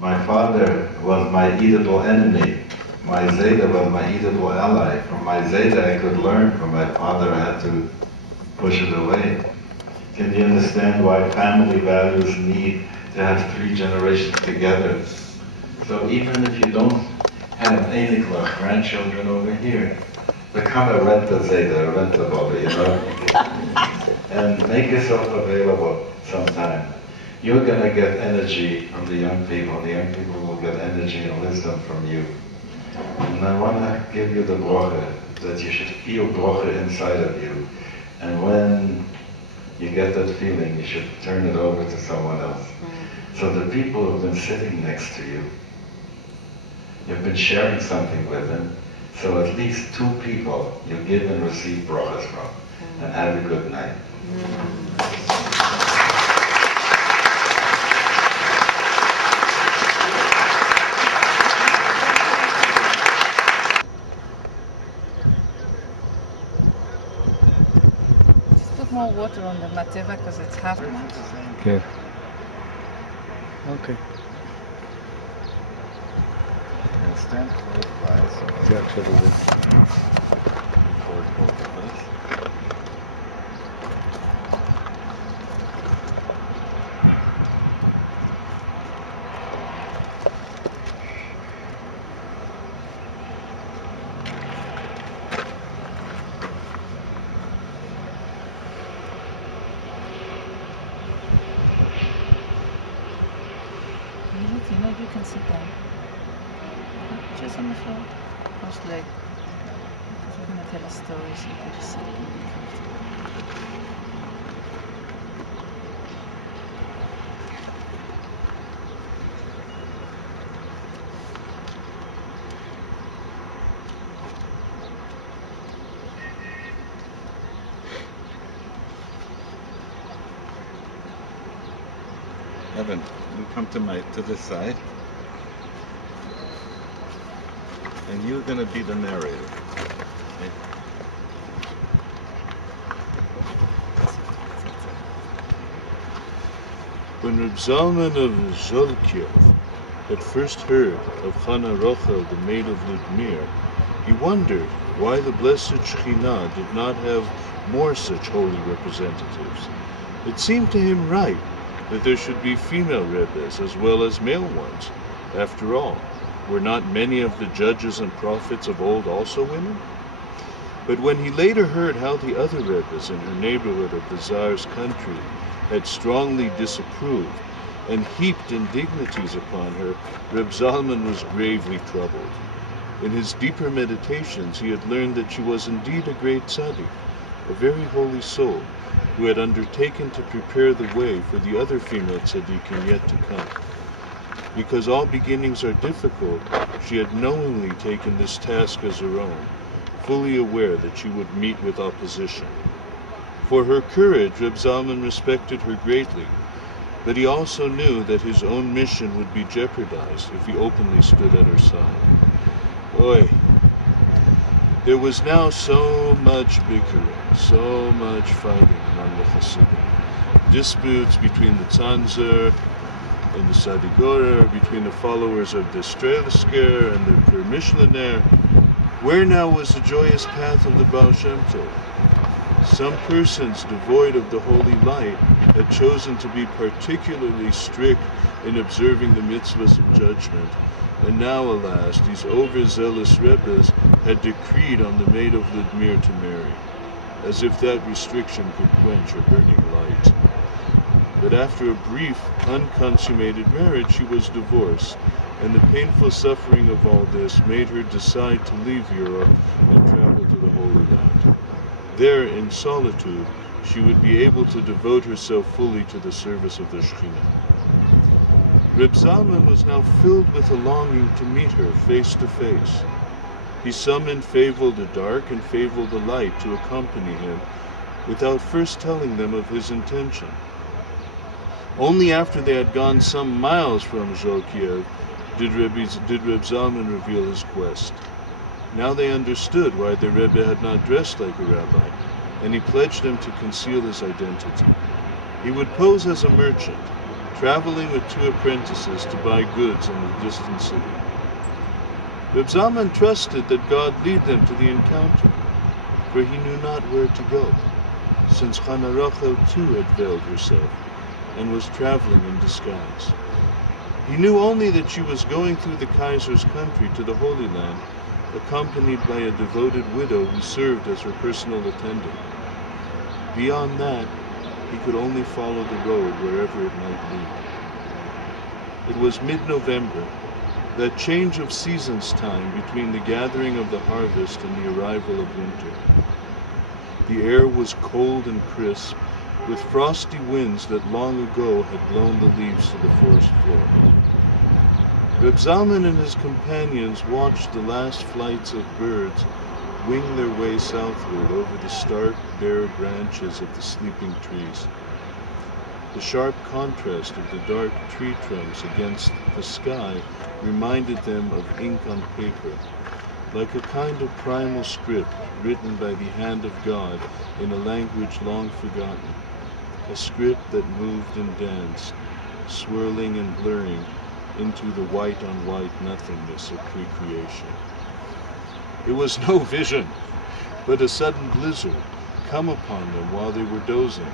My father was my eatable enemy. My Zeta was my eatable ally. From my Zeta I could learn, from my father I had to push it away. Can you understand why family values need to have 3 generations together? So even if you don't have any grandchildren over here, become a renta Zeta, a renta Baba, you know? And make yourself available sometime. You're going to get energy from the young people. The young people will get energy and wisdom from you. And I want to give you the brocha, that you should feel brocha inside of you. And when you get that feeling, you should turn it over to someone else. So the people who've been sitting next to you, you've been sharing something with them, so at least 2 people you give and receive brochas from. And have a good night. More water on the mateva because it's half. Okay. Okay. כן, עכשיו את זה. Evan, you come to this side, and you're going to be the narrator. Okay? When Reb Zalman of Zholkiev had first heard of Channah Rochel, the maid of Ludmir, he wondered why the blessed Shekhinah did not have more such holy representatives. It seemed to him right that there should be female Rebbes as well as male ones. After all, were not many of the judges and prophets of old also women? But when he later heard how the other Rebbes in her neighborhood of the Tsar's country had strongly disapproved and heaped indignities upon her, Reb Zalman was gravely troubled. In his deeper meditations, he had learned that she was indeed a great tzaddik, a very holy soul, who had undertaken to prepare the way for the other female tzaddikim yet to come. Because all beginnings are difficult, she had knowingly taken this task as her own, fully aware that she would meet with opposition. For her courage, Reb Zalman respected her greatly, but he also knew that his own mission would be jeopardized if he openly stood at her side. Oy, there was now so much bickering, so much fighting among the Hasidim. Disputes between the Tzanzer and the Sadigora, between the followers of the Strelsker and the Per Mishliner. Where now was the joyous path of the Baal Shem Tov? Some persons devoid of the holy light had chosen to be particularly strict in observing the mitzvahs of judgment, and now, alas, these overzealous Rebbes had decreed on the maid of Ludmir to marry, as if that restriction could quench her burning light. But after a brief, unconsummated marriage, she was divorced, and the painful suffering of all this made her decide to leave Europe and travel to the Holy Land. There, in solitude, she would be able to devote herself fully to the service of the Shekhinah. Reb Zalman was now filled with a longing to meet her face to face. He summoned Feivel the Dark and Feivel the Light to accompany him, without first telling them of his intention. Only after they had gone some miles from Zholkiev did Reb Zalman reveal his quest. Now they understood why the Rebbe had not dressed like a rabbi, and he pledged them to conceal his identity. He would pose as a merchant, traveling with 2 apprentices to buy goods in a distant city. Reb Zalman trusted that God lead them to the encounter, for he knew not where to go, since Channah Rochel too had veiled herself and was traveling in disguise. He knew only that she was going through the Kaiser's country to the Holy Land, accompanied by a devoted widow who served as her personal attendant. Beyond that, he could only follow the road wherever it might lead. It was mid-November, that change of seasons time between the gathering of the harvest and the arrival of winter. The air was cold and crisp, with frosty winds that long ago had blown the leaves to the forest floor. Reb Zalman and his companions watched the last flights of birds wing their way southward over the stark, bare branches of the sleeping trees. The sharp contrast of the dark tree trunks against the sky reminded them of ink on paper, like a kind of primal script written by the hand of God in a language long forgotten, a script that moved and danced, swirling and blurring into the white-on-white nothingness of pre-creation. It was no vision, but a sudden blizzard come upon them while they were dozing.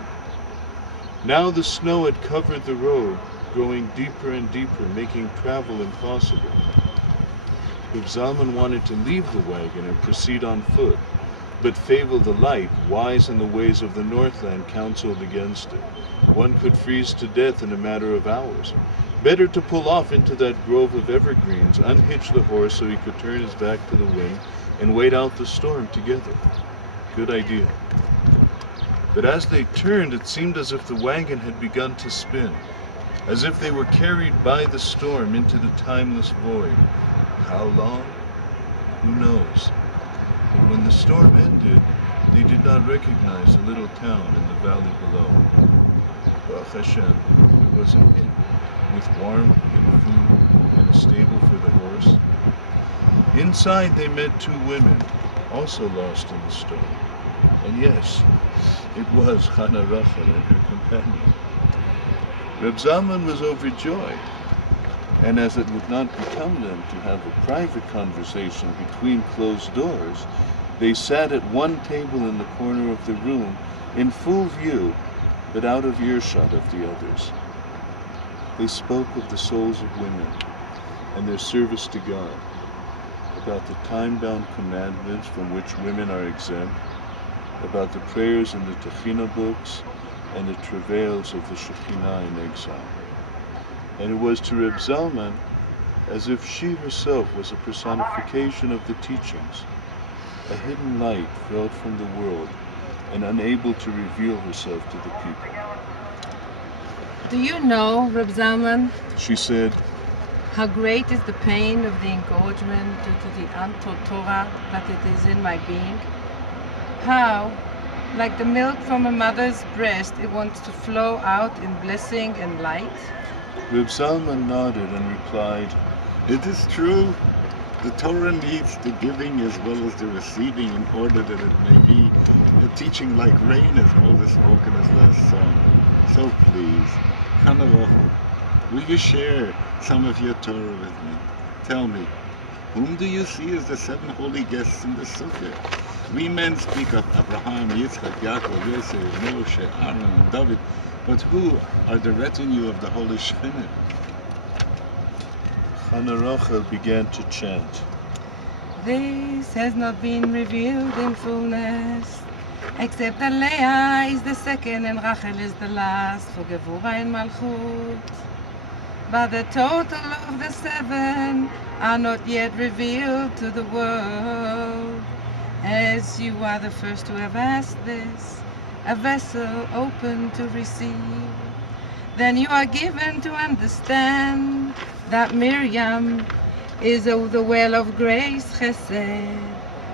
Now the snow had covered the road, growing deeper and deeper, making travel impossible. Reb Zalman wanted to leave the wagon and proceed on foot, but Fable the Light, wise in the ways of the Northland, counseled against it. One could freeze to death in a matter of hours. Better to pull off into that grove of evergreens, unhitch the horse so he could turn his back to the wind, and wait out the storm together. Good idea. But as they turned, it seemed as if the wagon had begun to spin, as if they were carried by the storm into the timeless void. How long? Who knows? When the storm ended, they did not recognize the little town in the valley below. Baruch Hashem, it was an inn, with warm cooking food and a stable for the horse. Inside they met 2 women, also lost in the storm. And yes, it was Channah Rochel and her companion. Reb Zalman was overjoyed, and as it would not become them to have a private conversation between closed doors, they sat at one table in the corner of the room, in full view, but out of earshot of the others. They spoke of the souls of women and their service to God, about the time-bound commandments from which women are exempt, about the prayers in the Tefillah books and the travails of the Shekinah in exile. And it was to Reb Zalman as if she herself was a personification of the teachings, a hidden light veiled from the world and unable to reveal herself to the people. Do you know, Reb Zalman, She said, how great is the pain of the engorgement due to the untaught Torah that it is in my being? How, like the milk from a mother's breast, it wants to flow out in blessing and light? Reb Zalman nodded and replied, It is true. The Torah needs the giving as well as the receiving in order that it may be a teaching like rain, as well as spoken as well as sung. So please, Channah Rochel, will you share some of your Torah with me? Tell me, whom do you see as the 7 holy guests in the Sukkah? We men speak of Abraham, Yitzchak, Yaakov, Yosef, Moshe, Aaron, and David, but who are the retinue of the Holy Shekhinah? Channah Rochel began to chant. This has not been revealed in fullness, except that Leah is the second and Rachel is the last for Gevurah and Malchut. But the total of the 7 are not yet revealed to the world. As you are the first to have asked this, a vessel open to receive, then you are given to understand that Miriam is of the well of grace, Chesed,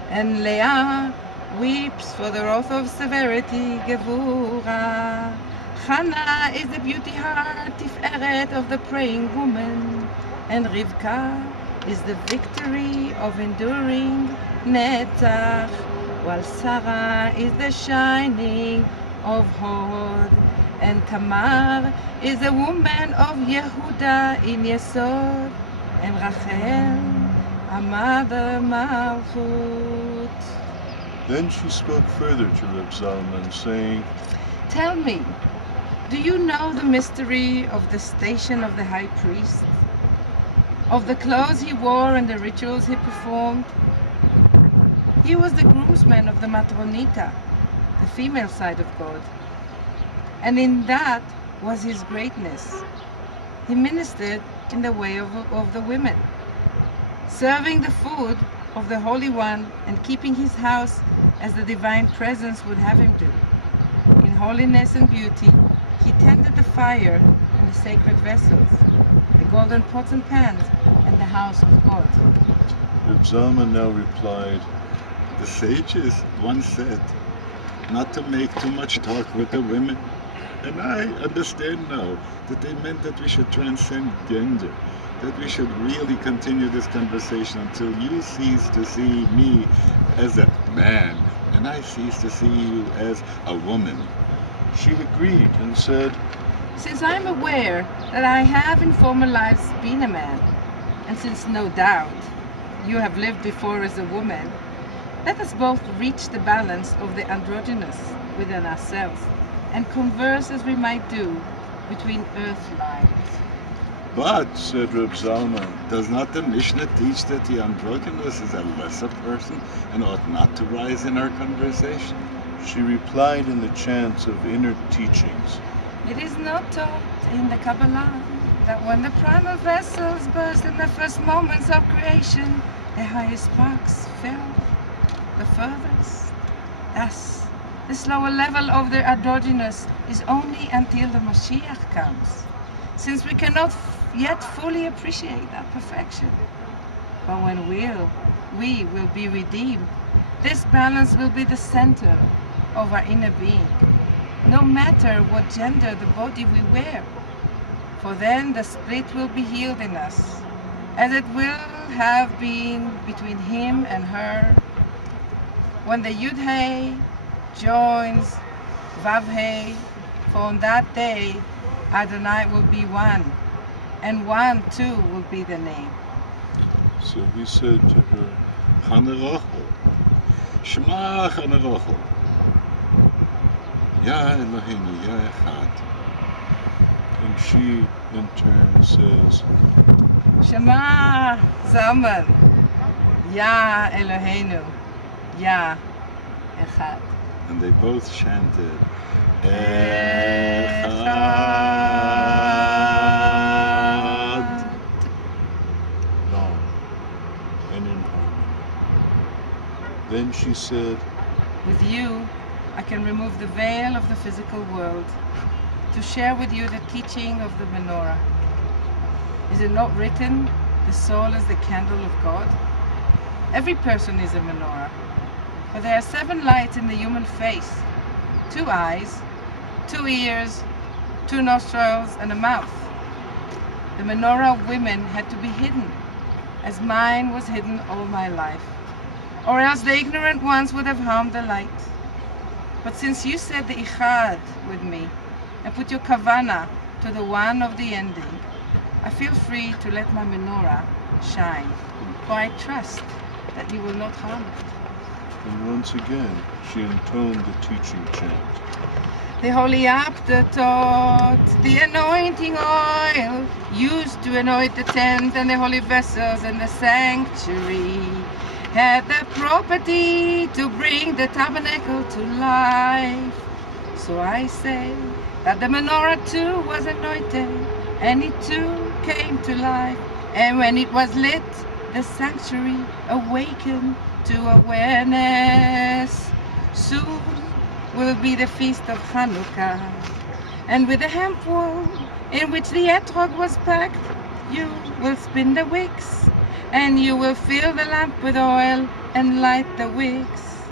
and Leah weeps for the wrath of severity, Gevurah. Channah is the beauty heart, Tiferet of the praying woman, and Rivka is the victory of enduring, Netzach, while Sarah is the shining of Hod. And Tamar is a woman of Yehuda in Yesod, and Rachel, a mother Malchut. Then she spoke further to Reb Zalman, saying, Tell me, do you know the mystery of the station of the high priest? Of the clothes he wore and the rituals he performed? He was the groomsman of the Matronita, the female side of God. And in that was his greatness. He ministered in the way of the women, serving the food of the Holy One and keeping his house as the divine presence would have him do. In holiness and beauty, he tended the fire and the sacred vessels, the golden pots and pans, and the house of God. Reb Zalman now replied, The sages once said not to make too much talk with the women. And I understand now that they meant that we should transcend gender, that we should really continue this conversation until you cease to see me as a man and I cease to see you as a woman. She agreed and said, Since I'm aware that I have in former lives been a man, and since no doubt you have lived before as a woman, let us both reach the balance of the androgynous within ourselves and converse as we might do between earth lines. But, said Reb Zalman, does not the Mishnah teach that the androgynous is a lesser person and ought not to rise in our conversation? She replied in the chants of inner teachings, It is not taught in the Kabbalah that when the primal vessels burst in the first moments of creation, the highest sparks fell the furthest. Thus, this lower level of the androgynous is only until the Mashiach comes, since we cannot yet fully appreciate that perfection. But when we will be redeemed, this balance will be the center of our inner being, no matter what gender the body we wear. For then the split will be healed in us, as it will have been between him and her, when the Yud-Hey joins Vav-Hey, for on that day Adonai will be one, and one too will be the name. So he said to her, Channah Rochel, Shema Channah Rochel, Ya Eloheinu, Ya Echad. and she in turn says, Shema Zalman, Ya Eloheinu, Ya Echad. And they both chanted, Echad. long and in harmony. Then she said, With you, I can remove the veil of the physical world to share with you the teaching of the Menorah. Is it not written, the soul is the candle of God? Every person is a Menorah. For there are 7 lights in the human face, 2 eyes, 2 ears, 2 nostrils, and a mouth. The Menorah of women had to be hidden, as mine was hidden all my life, or else the ignorant ones would have harmed the light. But since you said the Ichad with me, and put your Kavana to the one of the ending, I feel free to let my Menorah shine, for I trust that you will not harm it. and once again she intoned the teaching chant. The holy afterthought, the anointing oil used to anoint the tent and the holy vessels in the sanctuary, had the property to bring the tabernacle to life. So I say that the menorah too was anointed, and it too came to life. And when it was lit, the sanctuary awakened to awareness. Soon will be the feast of Hanukkah, and with the hemp wool in which the etrog was packed, you will spin the wicks, and you will fill the lamp with oil and light the wicks.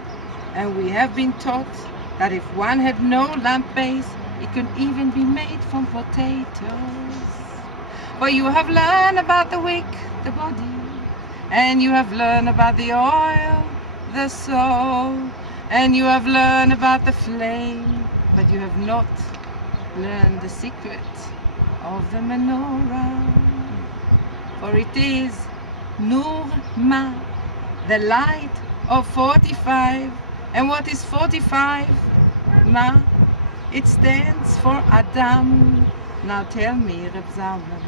And we have been taught that if one had no lamp base, it could even be made from potatoes. For you have learned about the wick, the body, and you have learned about the oil, the soul, and you have learned about the flame, but you have not learn the secret of the menorah. For it is Nur Ma, the light of 45. And what is 45? Ma, it stands for Adam. Now tell me, Reb Zalman,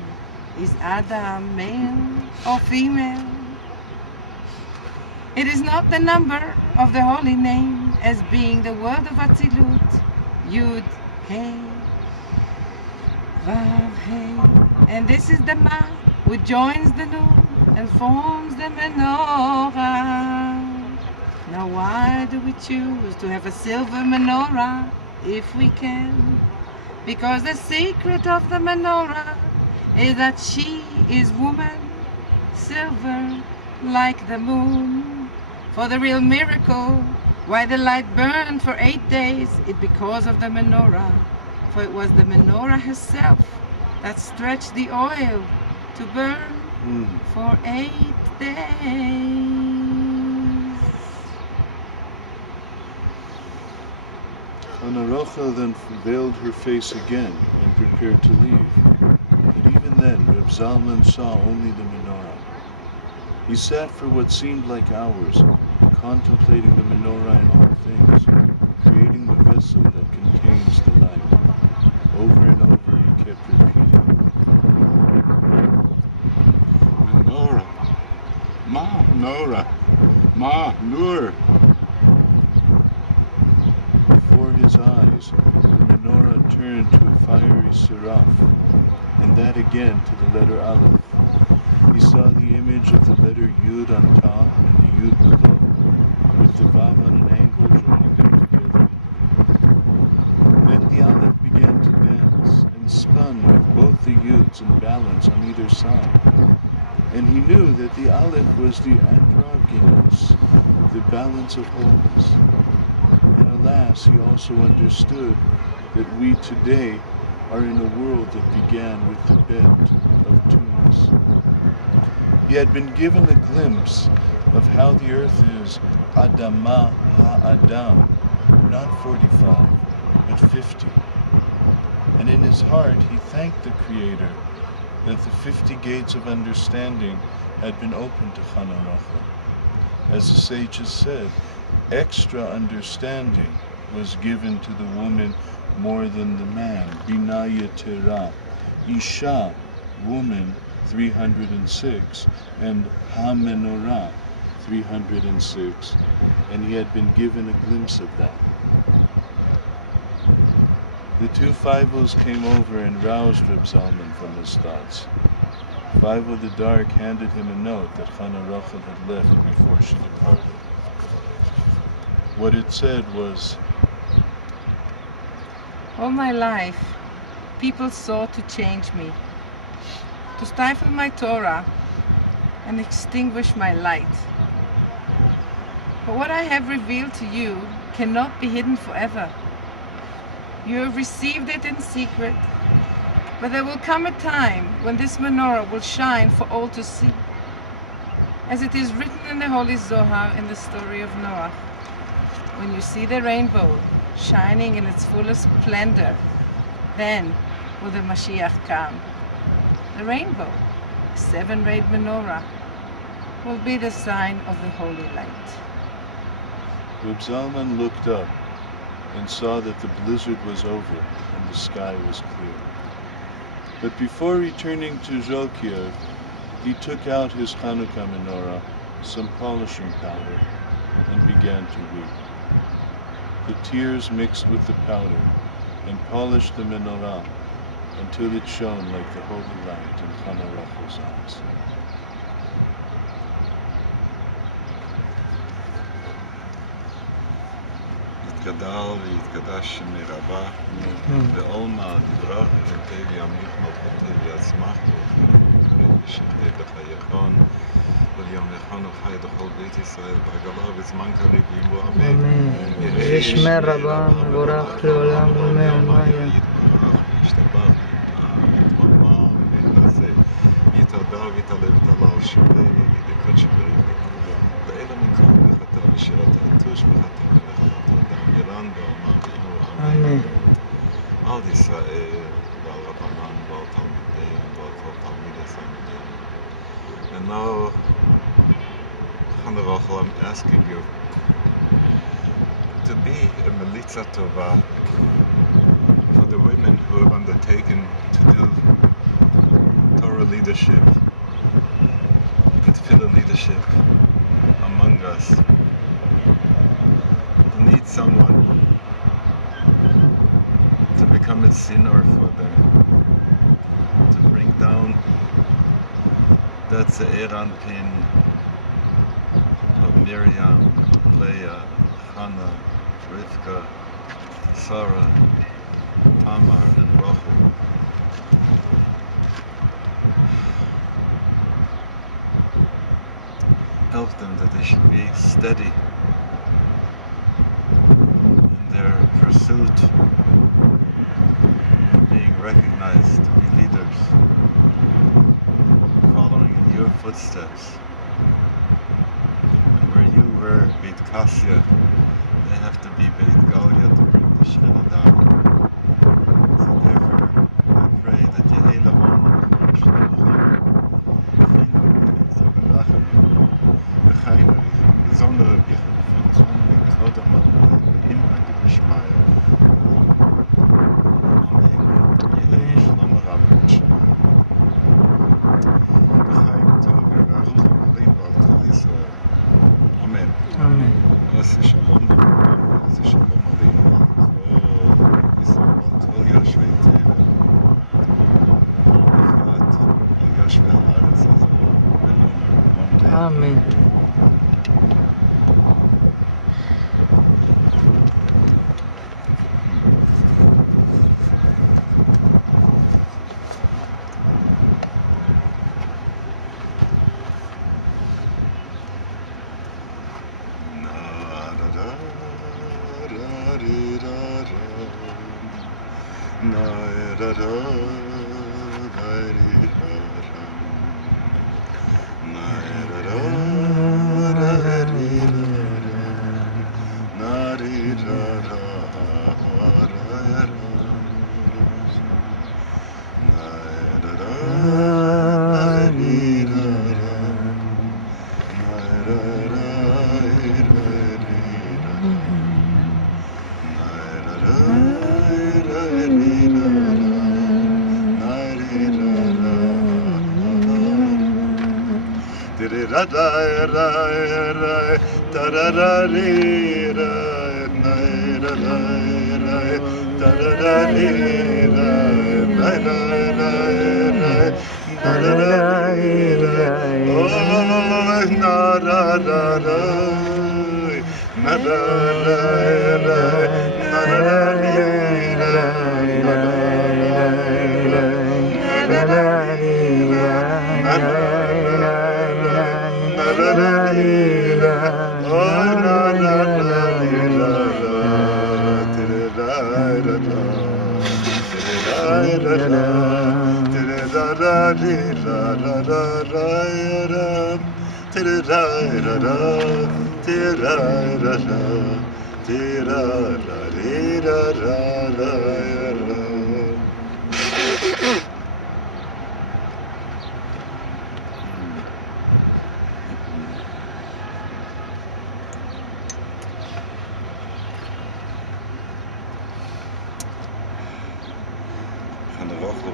is Adam male or female? It is not the number of the holy name as being the word of Atzilut, Yud, Hey, Vav, Hey. And this is the Ma, which joins the Nun and forms the menorah. Now why do we choose to have a silver menorah if we can? Because the secret of the menorah is that she is woman, silver like the moon. For the real miracle, why the light burned for 8 days, it because of the menorah. For it was the menorah herself that stretched the oil to burn for 8 days. Channah Rochel then veiled her face again and prepared to leave. But even then, Reb Zalman saw only the menorah. He sat for what seemed like hours, contemplating the menorah in all things, creating the vessel that contains the light. Over and over he kept repeating, Menorah. Ma, Nora. Ma, Nur. Before his eyes, the menorah turned to a fiery seraph, and that again to the letter Aleph. He saw the image of the letter Yud on top and the Yud below, with the Vav on an angle joining them together. Then the Aleph began to dance and spun with both the Yuds in balance on either side. And he knew that the Aleph was the androgynous, the balance of wholeness. And alas, he also understood that we today are in a world that began with the bed of tunis. He had been given a glimpse of how the earth is Adama ha-Adam, not 45, but 50. And in his heart he thanked the Creator that the 50 gates of understanding had been opened to Channah Rochel. As the sages said, extra understanding was given to the woman more than the man. Bina Yetera. Isha, woman, 306, and Ha-Menorah, 306, and he had been given a glimpse of that. The two Feibles came over and roused Reb Zalman from his thoughts. Feivel the Dark handed him a note that Channah Rochel had left before she departed. What it said was, All my life, people sought to change me, to stifle my Torah and extinguish my light. But what I have revealed to you cannot be hidden forever. You have received it in secret, but there will come a time when this menorah will shine for all to see. As it is written in the Holy Zohar in the story of Noah, when you see the rainbow shining in its fullest splendor, then will the Mashiach come. The rainbow, a 7-rayed menorah, will be the sign of the holy light. Reb Zalman looked up and saw that the blizzard was over and the sky was clear. But before returning to Zholkiev, he took out his Hanukkah menorah, some polishing powder, and began to weep. The tears mixed with the powder and polished the menorah until it shone like the holy light in Channah Rochel's eyes. יתגדל ויתקדש מרבה ועולמה דבריו ותהי ימיך ותהי יצמח ושתהי בחייכון ולימלכון וחי לכל בית ישראל בעגלה בזמן קריב יבוא אמן. ישמר רבה מבורך לעולם ולעלמיה. ישתבח יתרומם ויתעשה יתהדר ויתעלה ותעלה שבא ידקות שבאים מקרובו ואלה מכל בחטא ושירת הטוש בחטא Amen. All Israel. And now, Channah Rochel, I'm asking you to be a Melitza Tova for the women who have undertaken to do Torah leadership and Tefillah leadership among us. We need someone to become a sinner for them, to bring down that Ze'eran pin of Miriam, Leah, Hannah, Rivka, Sarah, Tamar, and Rachel. Help them that they should be steady in their pursuit, being recognized to be leaders, following in your footsteps. And where you were Beit Kassia, they have to be Beit Galia to bring the Shana down. So therefore, I pray that Yeheila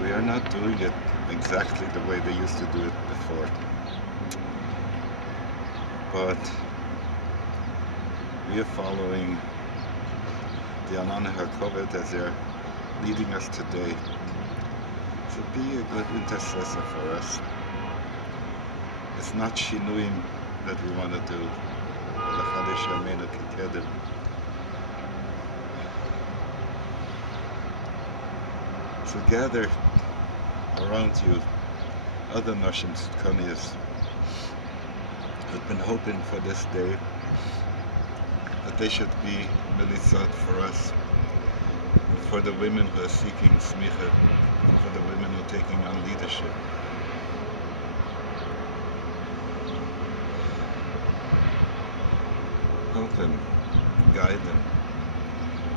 we are not doing it exactly the way they used to do it before. But we are following the Anana HaKovet as they're leading us today. So be a good intercessor for us. It's not Shinuim that we want to do. So gather around you other Noshim Tzidkonias who've been hoping for this day, that they should be Melitsot for us, for the women who are seeking smicha, for the women who are taking on leadership. Help them, guide them,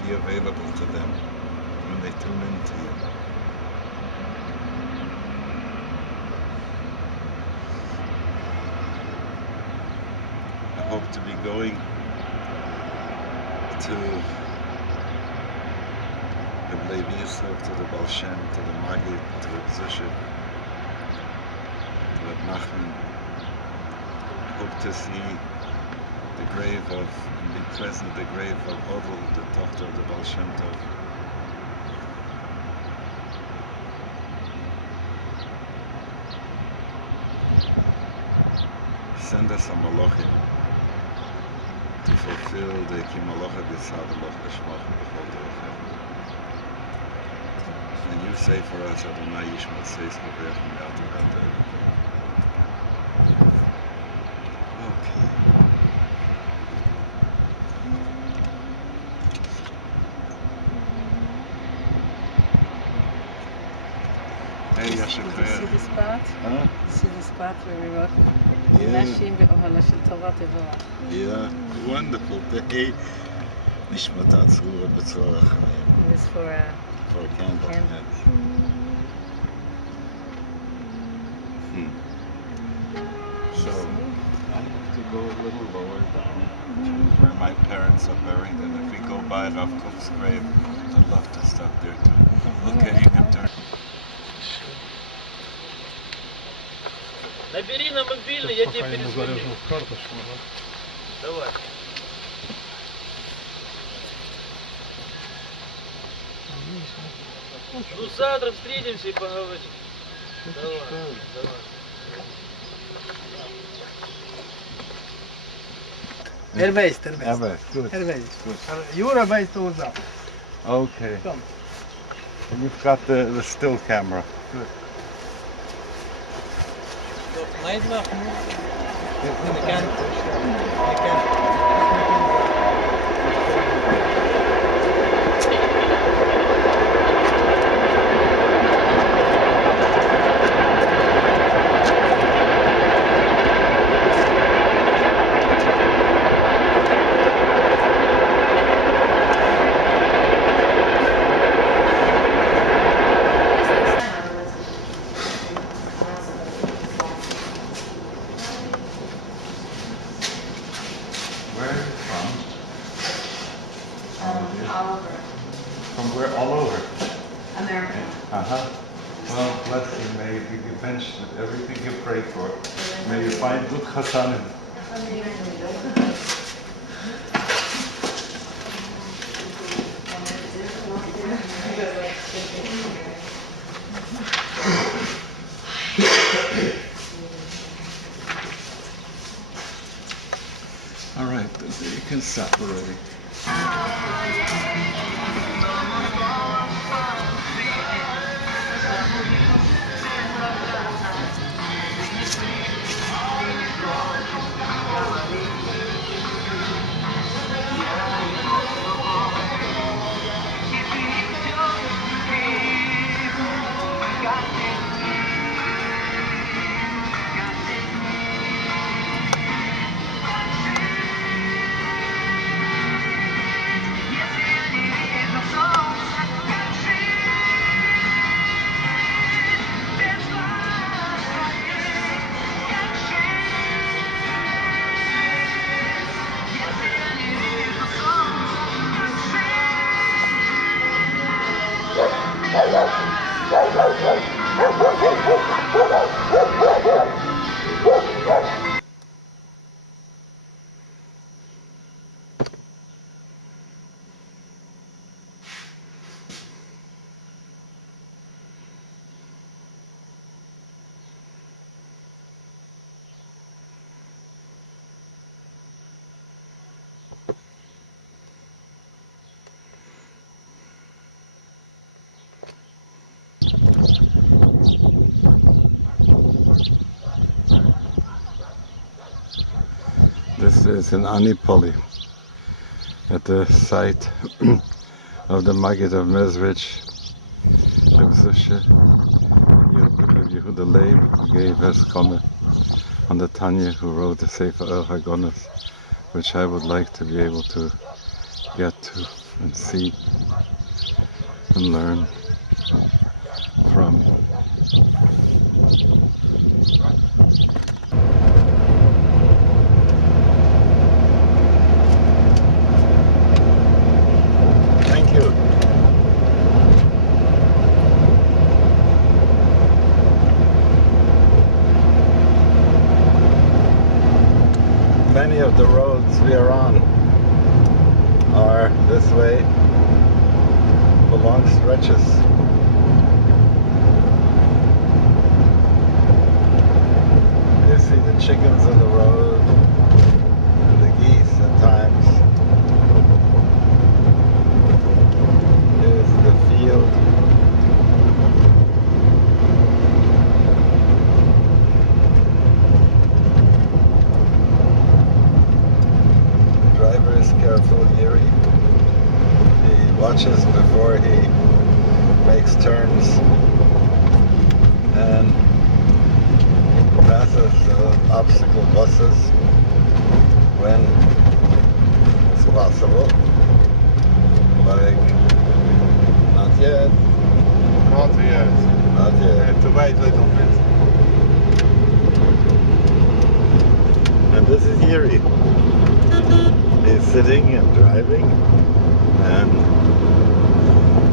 be available to them when they tune in to you. hope to be going to the Levi Yisrael, to the Baal Shem, to the Maggid, to the Zusha, to the Nachman. I hope to see the grave of, and be present at the grave of Ovel, the doctor of the Baal Shem Tov. Send us a malachim to fulfill the Ki Malacha B'Sad Aloch L'Shmach B'Chol Derech. And you say for us, Adonai Yishmat Seis L'Beach Mi'at V'At. Okay. Hey, Yashem See the spot? Huh? See the spot where we wrote Yeah. Nashim Be'ohala Shel Torah Tevorach. Yeah, wonderful day. Nishmat Tzura B'Tzorach Chaim. This for For a candle. Candle. So, I have to go a little lower down where my parents are buried, and if we go by Rav Kook's grave, I'd love to stop there too. Okay, you can turn. Набери на мобильный, я тебе перезвоню. Давай. Ну завтра встретимся и поговорим. Давай, давай. Er weist, er weist. Aber, good. Er weist. Jura weist ons af. Okay. Come. And you've got the still camera. Good. Найдла. Where are you from? All over. From where? All over? America. Uh-huh. Well, bless you. May you be benched with everything you pray for. May you find good chasanim. All right, you can stop already. It's in Anipoli, at the site of the Maggid of Mezrich, Yehuda Leib, who gave us comment on the Tanya, who wrote the Sefer El Hagonos, which I would like to be able to get to and see and learn from. of the roads we are on are this way for long stretches. You see the chickens in the road, and the geese at times. Here's the field. The driver is careful, Yuri. He watches before he makes turns and passes obstacle buses when it's possible. Like, not yet. Not yet. Not I yet. have to wait a little bit. And this is Yuri. He's sitting and driving and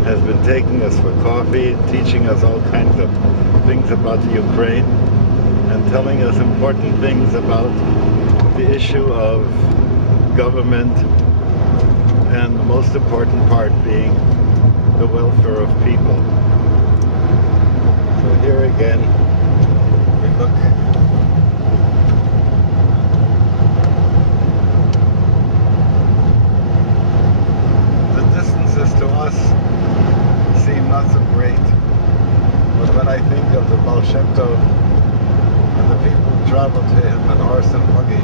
has been taking us for coffee, teaching us all kinds of things about the Ukraine and telling us important things about the issue of government and the most important part being the welfare of people. So here again, we look. The distances to us seem not so great, but when I think of the Baal Shem Tov and the people who traveled to him in horse and buggy,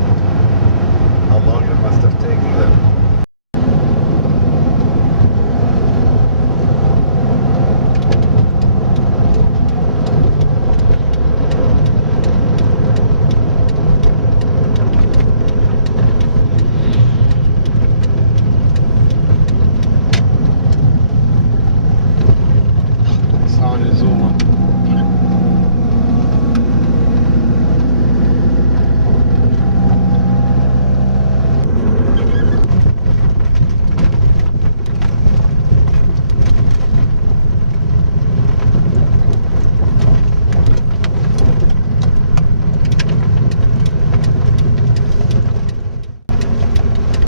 how long it must have taken them.